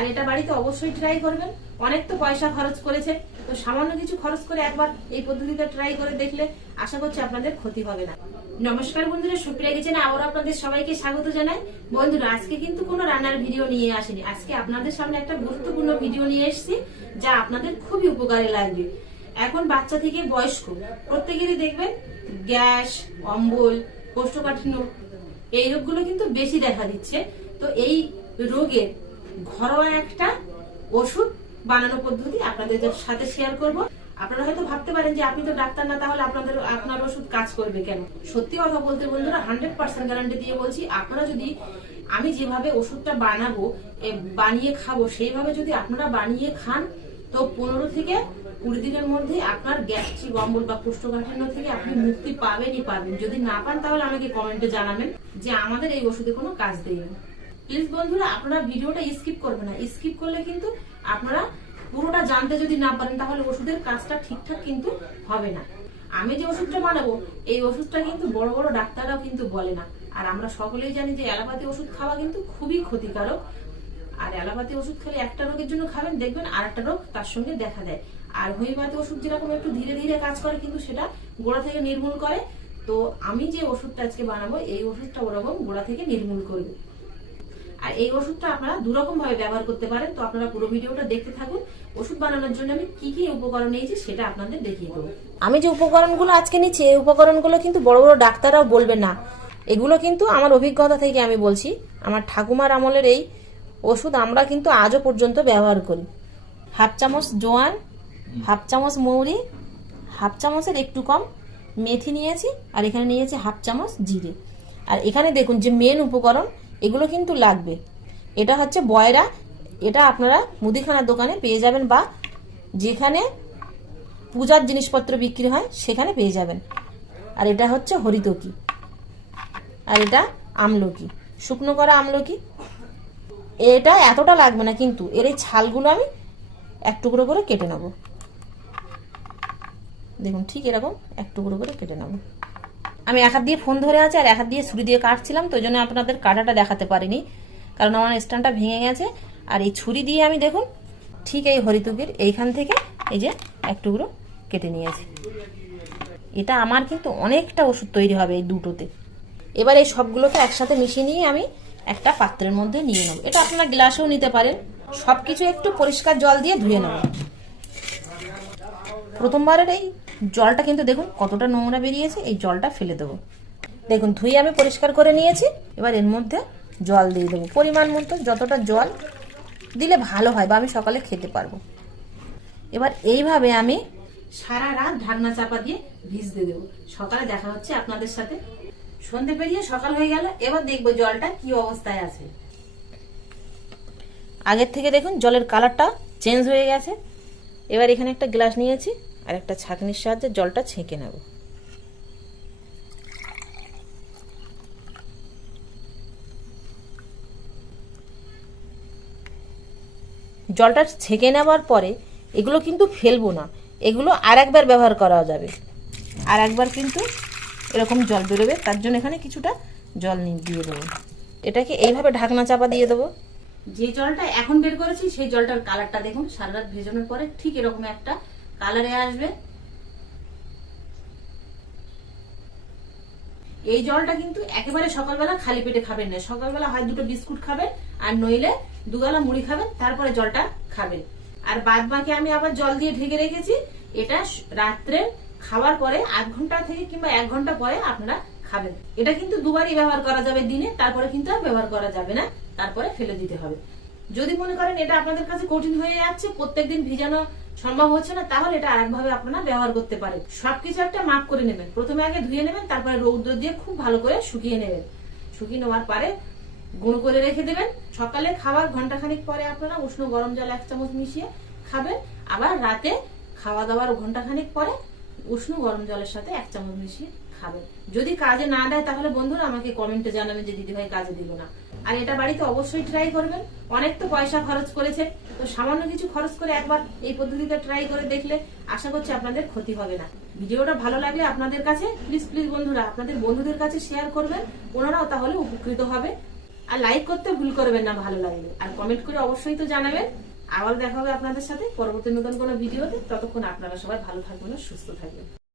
আর এটা বাড়িতে অবশ্যই ট্রাই করবেন। অনেক তো পয়সা খরচ করেছে, তো সামান্য কিছু খরচ করে একবার এই পদ্ধতিটা ট্রাই করে দেখলে আশা করছি আপনাদের ক্ষতি হবে না। নমস্কার বন্ধুরা, সুপ্রিয়া কিচেনে আবার আপনাদের সবাইকে স্বাগত জানাই। বন্ধুরা, আজকে কিন্তু কোনো রান্নার ভিডিও নিয়ে আসেনি, আজকে আপনাদের সামনে একটা গুরুত্বপূর্ণ ভিডিও নিয়ে এসেছি যা আপনাদের খুবই উপকারে লাগবে। এখন বাচ্চা থেকে বয়স্ক প্রত্যেকেরই দেখবেন গ্যাস, অম্বল, কোষ্ঠকাঠিন্য এই রোগগুলো কিন্তু বেশি দেখা দিচ্ছে। তো এই রোগের ঘরোয়া একটা ওষুধ বানানো পদ্ধতি আপনাদের সাথে শেয়ার করব। আপনারা হয়তো ভাবতে পারেন যে আপনি তো ডাক্তার না, তাহলে আপনার ওষুধ কাজ করবে কেন? সত্যি কথা বলতে বন্ধুরা, 100% গ্যারান্টি দিয়ে বলছি, আপনারা যদি আমি যেভাবে ওষুধটা বানিয়ে খাবো সেইভাবে যদি আপনারা বানিয়ে খান, তো 15 থেকে 20 দিনের মধ্যে আপনার গ্যাস্ট্রিক, অম্বল বা কোষ্ঠকাঠিন্য থেকে আপনি মুক্তি পাবেনই পাবেন। যদি না পান তাহলে আমাকে কমেন্টে জানাবেন যে আমাদের এই ওষুধে কোনো কাজ দেয় না। প্লিজ বন্ধুরা, আপনারা ভিডিওটা স্কিপ করবেন না। স্কিপ করলে কিন্তু আপনারা পুরোটা জানতে যদি না পারেন তাহলে ওষুধের কাজটা ঠিকঠাক কিন্তু হবে না। আমি যে ওষুধটা বানাবো এই ওষুধটা কিন্তু বড় বড় ডাক্তাররাও কিন্তু বলে না। আর আমরা সকলেই জানি যে অ্যালোপ্যাথি ওষুধ খাওয়া কিন্তু খুবই ক্ষতিকারক। আর অ্যালোপ্যাথি ওষুধ খেলে একটা রোগের জন্য খাবেন, দেখবেন আর একটা রোগ তার সঙ্গে দেখা দেয়। আর হোমিওপ্যাথি ওষুধ যেরকম একটু ধীরে ধীরে কাজ করে, কিন্তু সেটা গোড়া থেকে নির্মূল করে। তো আমি যে ওষুধটা আজকে বানাবো এই ওষুধটা ওরকম গোড়া থেকে নির্মূল করবে। আর এই ওষুধটা আপনারা দুরকম ভাবে ব্যবহার করতে পারেন। তো আপনারা পুরো ভিডিওটা দেখতে থাকুন। ওষুধ বানানোর জন্য আমি কি কি উপকরণ নিয়েছি সেটা আপনাদের দেখিয়ে দেবো। আমি যে উপকরণগুলো আজকে নিচ্ছি এই উপকরণগুলো কিন্তু বড় বড় ডাক্তাররাও বলবে না। এগুলো কিন্তু আমার অভিজ্ঞতা থেকে আমি বলছি। আমার ঠাকুমার আমলের এই ওষুধ আমরা কিন্তু আজও পর্যন্ত ব্যবহার করি। 1/2 চামচ জোয়ান, 1/2 চামচ মৌরি, 1/2 চামচের একটু কম মেথি নিয়েছি, আর এখানে নিয়েছি 1/2 চামচ জিরে। আর এখানে দেখুন যে মেন উপকরণ এগুলো কিন্তু লাগবে। এটা হচ্ছে বয়রা, এটা আপনারা মুদিখানার দোকানে পেয়ে যাবেন বা যেখানে পূজার জিনিসপত্র বিক্রি হয় সেখানে পেয়ে যাবেন। আর এটা হচ্ছে হরিতকি, আর এটা আমলকি, শুকনো করা আমলকি। এটা এতটা লাগবে না, কিন্তু এর এই ছালগুলো আমি এক টুকরো করে কেটে নেব। দেখুন ঠিক এরকম এক টুকরো করে কেটে নেব। আমি এক হাত দিয়ে ফোন ধরে আছে আর এক হাত দিয়ে ছুরি দিয়ে কাটছিলাম, তো ওই জন্য আপনাদের কাটাটা দেখাতে পারিনি, কারণ আমার স্ট্যান্ডটা ভেঙে গেছে। আর এই ছুরি দিয়ে আমি দেখুন ঠিক এই হরিতকির এইখান থেকে এই যে এক টুকরো কেটে নিয়েছি। এটা আমার কিন্তু অনেকটা ওষুধ তৈরি হবে এই দুটোতে। এবার এই সবগুলোকে একসাথে মিশিয়ে নিয়ে আমি একটা পাত্রের মধ্যে নিয়ে নেব। এটা আপনারা গ্লাসেও নিতে পারেন। সবকিছু একটু পরিষ্কার জল দিয়ে ধুয়ে নেব। প্রথমবারের এই জলটা কিন্তু দেখুন কতটা নোংরা বেরিয়েছে, এই জলটা ফেলে দেবো। দেখুন ধুয়ে আমি পরিষ্কার করে নিয়েছি। এবার এর মধ্যে জল দিয়ে দেবো পরিমাণ মতো, যতটা জল দিলে ভালো হয় বা আমি সকালে খেতে পারবো। এবার এইভাবে আমি সারা রাত ঢাকনা চাপা দিয়ে ভিজতে দেবো। সকালে দেখা হচ্ছে আপনাদের সাথে। সন্ধে পেরিয়ে সকাল হয়ে গেল, এবার দেখবো জলটা কি অবস্থায় আছে। আগের থেকে দেখুন জলের কালারটা চেঞ্জ হয়ে গেছে। এবার এখানে একটা গ্লাস নিয়েছি আর একটা ছাঁকনির সাহায্যে জলটা ছেঁকে নেব। জলটা ছেঁকে নেওয়ার পরে এগুলো কিন্তু ফেলবো না, এগুলো আর একবার ব্যবহার করা যাবে। আর একবার কিন্তু এরকম জল বেরোবে, তার জন্য এখানে কিছুটা জল দিয়ে দেবো। এটাকে এইভাবে ঢাকনা চাপা দিয়ে দেবো। যে জলটা এখন বের করেছি সেই জলটার কালারটা দেখুন সারা রাত ভেজানোর পরে ঠিক এরকম একটা কালারে আসবে। এই জলটা কিন্তু একেবারে সকালবেলা খালি পেটে খাবেন না। সকালবেলা হয় দুটো বিস্কুট খাবেন আর নইলে দুগালা মুড়ি খাবেন, তারপরে জলটা খাবেন। আর বাদ বাকি আমি আবার জল দিয়ে ঢেকে রেখেছি। এটা রাত্রে খাওয়ার পরে 8 ঘন্টা থেকে কিংবা 1 ঘন্টা পরে আপনারা খাবেন। এটা কিন্তু দুবারই ব্যবহার করা যাবে দিনে, তারপরে কিন্তু আর ব্যবহার করা যাবে না, তারপরে ফেলে দিতে হবে। যদি মনে করেন এটা আপনাদের কাছে কঠিন হয়ে যাচ্ছে, প্রত্যেকদিন ভিজানো সম্ভব হচ্ছে না, তাহলে এটা আরেকভাবে আপনারা ব্যবহার করতে পারেন। সবকিছু একটা মাপ করে নেবেন। প্রথমে আগে ধুয়ে নেবেন, তারপরে রৌদ্র দিয়ে খুব ভালো করে শুকিয়ে নেবেন। শুকিয়ে নেওয়ার পরে গুঁড়ো করে রেখে দেবেন। সকালে খাওয়ার ঘন্টাখানিক পরে আপনারা উষ্ণ গরম জল 1 চামচ মিশিয়ে খাবেন। আবার রাতে খাওয়া দাওয়ার ঘন্টাখানিক পরে উষ্ণ গরম জলের সাথে 1 চামচ মিশিয়ে খাবেন। যদি কাজে না দেয় তাহলে বন্ধুরা আমাকে কমেন্টে জানাবেন যে দিদিভাই কাজে দিল না। আর এটা বাড়িতে অবশ্যই ট্রাই করবেন। অনেক তো পয়সা খরচ করেছে, তো সামান্য কিছু খরচ করে একবার এই পদ্ধতিতে ট্রাই করে দেখলে আশা করছি আপনাদের ক্ষতি হবে না। ভিডিওটা ভালো লাগলে আপনাদের কাছে প্লিজ বন্ধুরা আপনাদের বন্ধুদের কাছে শেয়ার করবেন, ওনারাও তাহলে উপকৃত হবে। আর লাইক করতে ভুল করবেন না ভালো লাগলে, আর কমেন্ট করে অবশ্যই তো জানাবেন। আবার দেখা হবে আপনাদের সাথে পরবর্তী নতুন কোনো ভিডিওতে। ততক্ষণ আপনারা সবাই ভালো থাকবেন, সুস্থ থাকবেন।